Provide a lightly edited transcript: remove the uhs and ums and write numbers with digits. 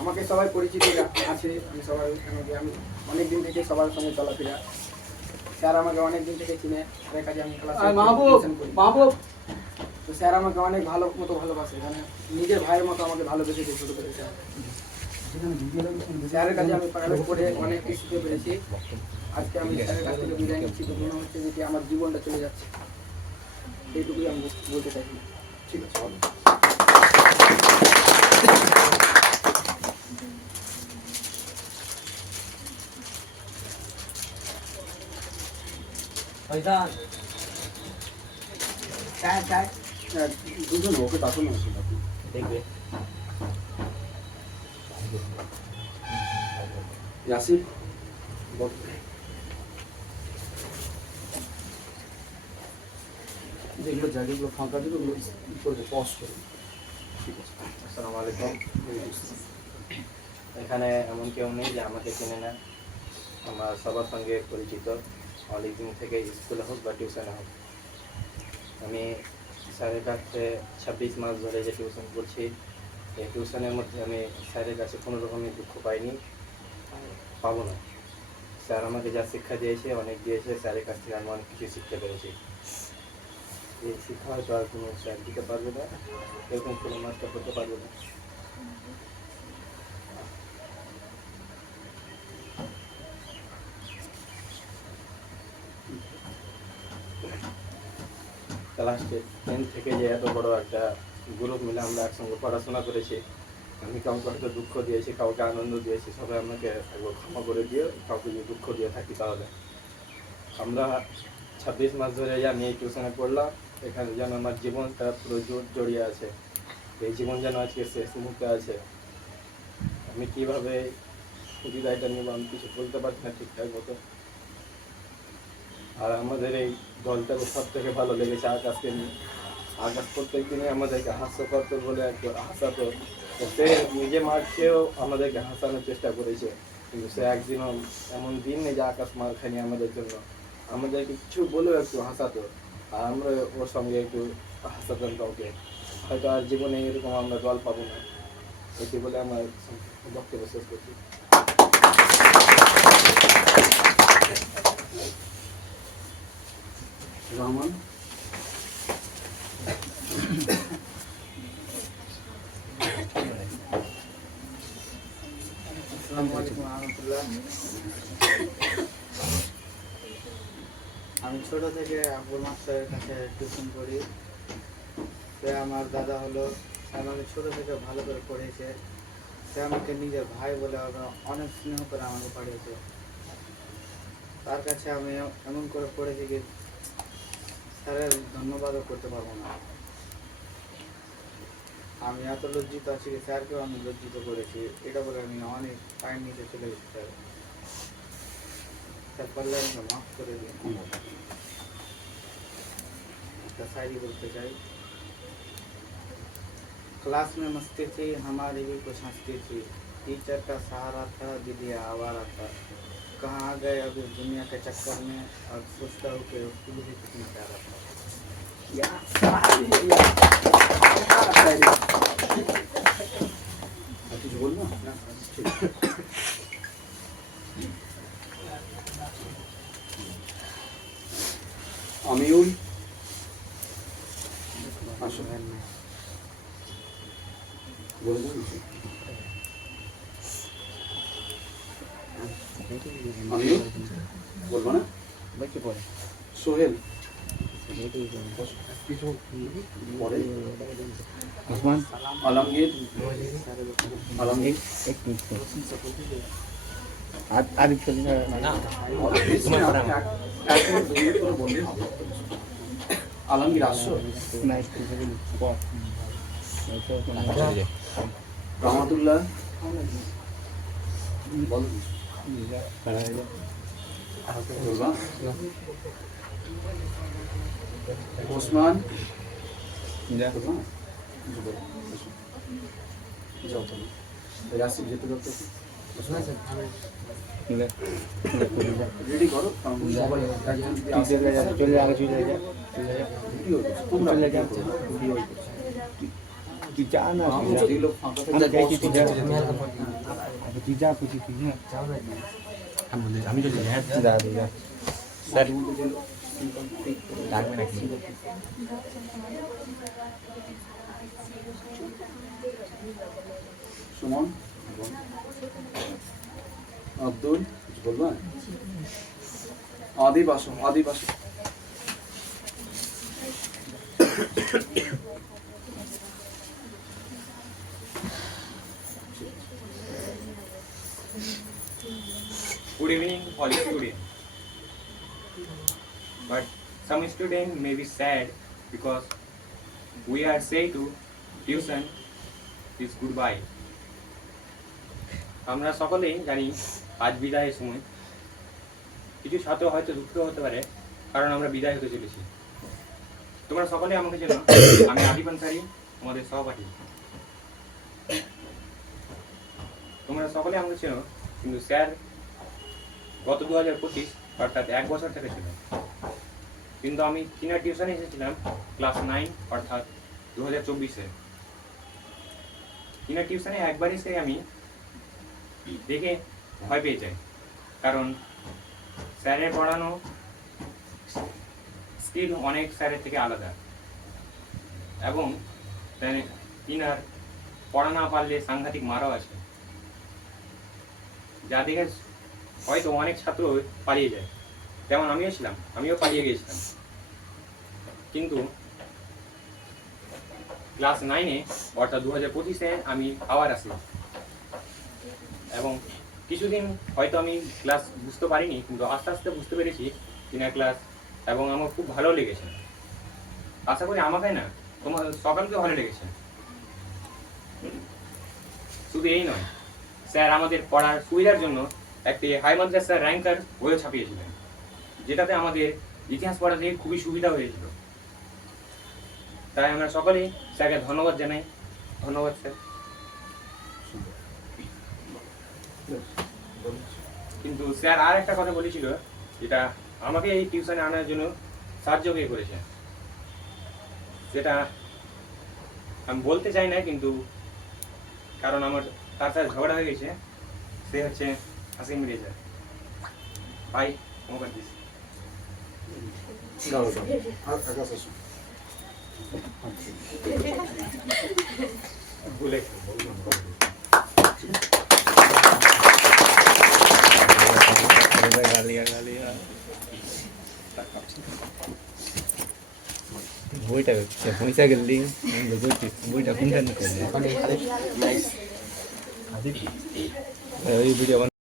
আমাকে সবাই পরিচিত আছে, আমি অনেক দিন থেকে সবার সঙ্গে চলাফেরা। স্যার আমাকে অনেক দিন থেকে চিনে, স্যারের কাছে আমি ক্লাস তো স্যার আমাকে অনেক ভালো মতো ভালোবাসে, মানে নিজের ভাইয়ের মতো আমাকে ভালোবেসেছে ছোটো থেকে। স্যারের কাছে আমি পড়ে অনেক কিছু শিখতে পেরেছি। আজকে আমি স্যারের কাছ থেকে বিদায় নিচ্ছি, তো মনে হচ্ছে যে আমার জীবনটা চলে যাচ্ছে, এইটুকুই আমি বলতে চাইছি। ঠিক আছে, ভালো। দুজন ওকে তাড়াতাড়ি আসে দেখবে। ইয়াসির যেগুলো জায়গাগুলো ফাঁকা দেবে ওগুলো করবো, পজ করবো। ঠিক আছে, আসসালামু আলাইকুম। এখানে এমন কেউ নেই যে আমাকে চেনে না, আমার সবার সঙ্গে পরিচিত, অনেক দিন থেকে স্কুলে হোক বা টিউশনে হোক। আমি স্যারের কাছে 26 মাস ধরে যে টিউশন করছি, এই টিউশনের মধ্যে আমি স্যারের কাছে কোনো রকমের দুঃখ পাইনি, পাবো না। স্যার আমাকে যা শিক্ষা দিয়েছে, অনেক দিয়েছে, স্যারের কাছ থেকে আমি অনেক কিছু শিখতে পেরেছি। এই শিক্ষা হয়তো আর কোনো স্যার দিতে পারবে না, এরকম কোনো মাস্টার করতে পারবে না। ক্লাস 10 থেকে যে এত বড় একটা গ্রুপ মিলে আমরা একসঙ্গে পড়াশোনা করেছি, আমি কাউকে হয়তো দুঃখ দিয়েছি, কাউকে আনন্দ দিয়েছি, সবাই আমাকে একবার ক্ষমা করে দিয়ে, কাউকে যদি দুঃখ দিয়ে থাকি তাহলে। আমরা 26 মাস ধরে আমি এই টিউশনে পড়লাম, এখানে যেন আমার জীবনটা পুরো জড়িয়ে আছে। এই জীবন যেন আজকে শেষ মুহূর্তে আছে। আমি কীভাবে বিদায়টা নিব আমি কিছু বলতে পারছি না ঠিকঠাক মতো। আর আমাদের এই দলটাকে সব থেকে ভালো লেগেছে আকাশকে নিয়ে। আকাশ প্রত্যেক দিনে আমাদেরকে হাস্যকর বলে একটু হাসাতো, সে নিজে মার খেয়েও আমাদেরকে হাসানোর চেষ্টা করেছে, কিন্তু সে একদিনও এমন দিন নেই যে আকাশ মার খায়নি আমাদের জন্য। আমাদেরকে কিছু বলেও একটু হাসাতো, আর আমরা ওর সঙ্গে একটু হাসাতাম কাউকে। হয়তো আর জীবনে এরকম আমরা দল পাবো না। এটি বলে আমার বক্তব্য শেষ করছি। রহমান আমি ছোট থেকে আব্বুল মাস্টারের কাছে টিউশন করি। সে আমার দাদা হলো, আমাকে ছোট থেকে ভালো করে পড়িয়েছে। সে আমাকে নিজের ভাই বলে অনেক স্নেহ করে আমাকে পড়িয়েছে। তার কাছে আমি এমন করে পড়েছি কি স্যারের ধন্যবাদও করতে পারবো না। আমি এত লজ্জিত আছি কি স্যারকেও আমি লজ্জিত করেছি, এটা বলে আমি অনেক পায়ের নিচে চলে গেছি। স্যার পারলে আমাকে মাফ করে দিন। একটা शायरी बोलते जाए। क्लास में मस्ती थी, हमारी भी कुछ हंसती थी। टीचर का सहारा था, दीदी आवारा था। कहाँ आ गए अभी दुनिया के चक्कर में, और सोचता हूँ कि स्कूल भी कितना प्यारा था। কিছু বলবো না? ঠিক আমিউল আমিউল বলবো না? সোহেল কিছু পরে আলমগীর আলমগীর আসছো? রহমতুল্লাহ ওসমান রাসিফ যেতে করতে রেডি করো, চলে আগে চলে যা তুই যা না যে লোক ফাঁকা আমি চাইছি তুই যা তুই যা খুশি তুই যা আমি যদি যা যা স্যার ডাকবে নাকি সুমন আব্দুল কিছু বলবা আদিব আসো আদিব আসো good evening all students. But some students may be sad because we are say to tuition is goodbye. আমরা সকলেই জানি আজ বিদায়ের সময়। কিছু ছাত্র হয়তো দুঃখ হতে পারে কারণ আমরা বিদায় হতে চলেছি। তোমরা সকলে আমাকে চেনো, আমি আদিব আনসারী, তোমাদের সহপাঠী। তোমরা সকলে আমাকে চেনো, কিন্তু স্যার গত 2025 অর্থাৎ 1 বছর থেকে ছিল, কিন্তু আমি তিনার টিউশনে এসেছিলাম ক্লাস 9 অর্থাৎ 2024-এ। তিনার টিউশনে একবার এসে আমি দেখে ভয় পেয়ে যাই, কারণ স্যারের পড়ানো স্কিল অনেক স্যারের থেকে আলাদা, এবং তিনার পড়া না পারলে সাংঘাতিক মারও আছে, যা দেখে হয়তো অনেক ছাত্র পালিয়ে যায়, যেমন আমিও পালিয়ে গিয়েছিলাম। কিন্তু ক্লাস 9-এ অর্থাৎ 2025-এ আমি আবার আসলাম, এবং কিছুদিন হয়তো আমি ক্লাস বুঝতে পারিনি, কিন্তু আস্তে আস্তে বুঝতে পেরেছি তিনার ক্লাস, এবং আমার খুব ভালো লেগেছে। আশা করি আমাকে না, তোমার সকলকে ভালো লেগেছে। শুধু এই নয়, স্যার আমাদের পড়ার সুবিধার জন্য একটি হাই মাদ্রাসার র্যাঙ্কার বইও ছাপিয়েছিলেন, যেটাতে আমাদের ইতিহাস পড়াতে খুবই সুবিধা হয়েছিল। তাই আমরা সকলেই স্যারকে ধন্যবাদ জানাই। ধন্যবাদ স্যার। কিন্তু স্যার আর একটা কথা বলেছিল, যেটা আমাকে এই টিউশনে আনার জন্য সাহায্য করেছে, যেটা আমি বলতে চাই না, কিন্তু কারণ আমার তার সাথে ঝগড়া হয়ে গেছে। সে হচ্ছে হাসিম রেজা ভাই। মোবাইল দিস ভুলে বইটা পয়সা গেলি বইটা কোনটা করলে ওই ভিডিও